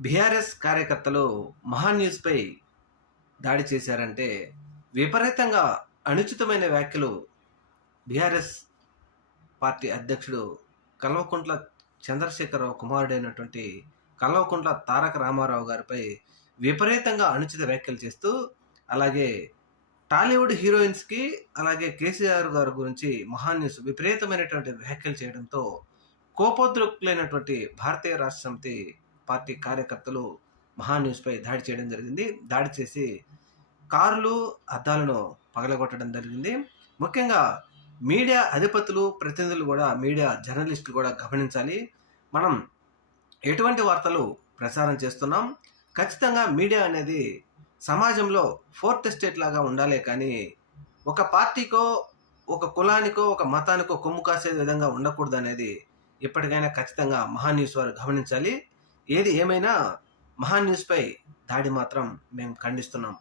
BRS కార్యకర్తలు మహా న్యూస్‌పై దాడి చేశారంటే, విపరీతంగా అనుచితమైన వ్యాఖ్యలు బీఆర్ఎస్ పార్టీ అధ్యక్షుడు కల్వకుంట్ల చంద్రశేఖరరావు కుమారుడైనటువంటి కల్వకుంట్ల తారక రామారావు గారిపై విపరీతంగా అనుచిత వ్యాఖ్యలు చేస్తూ, అలాగే టాలీవుడ్ హీరోయిన్స్‌కి, అలాగే కేసీఆర్ గారి గురించి మహా న్యూస్ విపరీతమైనటువంటి వ్యాఖ్యలు చేయడంతో కోపోద్రిక్తులైనటువంటి భారతీయ రాష్ట్ర సమితి పార్టీ కార్యకర్తలు మహా న్యూస్‌పై దాడి చేయడం జరిగింది. దాడి చేసి కార్లు, అద్దాలను పగలగొట్టడం జరిగింది. ముఖ్యంగా మీడియా అధిపతులు, ప్రతినిధులు గూడా, మీడియా జర్నలిస్టులు గూడా గమనించాలి. మనం ఎటువంటి వార్తలు ప్రసారం చేస్తున్నాం. ఖచ్చితంగా మీడియా అనేది సమాజంలో ఫోర్త్ ఎస్టేట్ లాగా ఉండాలే కానీ, ఒక పార్టీకో, ఒక కులానికో, ఒక మతానికో కొమ్ము కాసే విధంగా ఉండకూడదనేది ఇప్పటికైనా ఖచ్చితంగా మహా న్యూస్ వారు గమనించాలి. ఏది ఏమైనా మహా న్యూస్‌పై దాడి మాత్రం మేము ఖండిస్తున్నాం.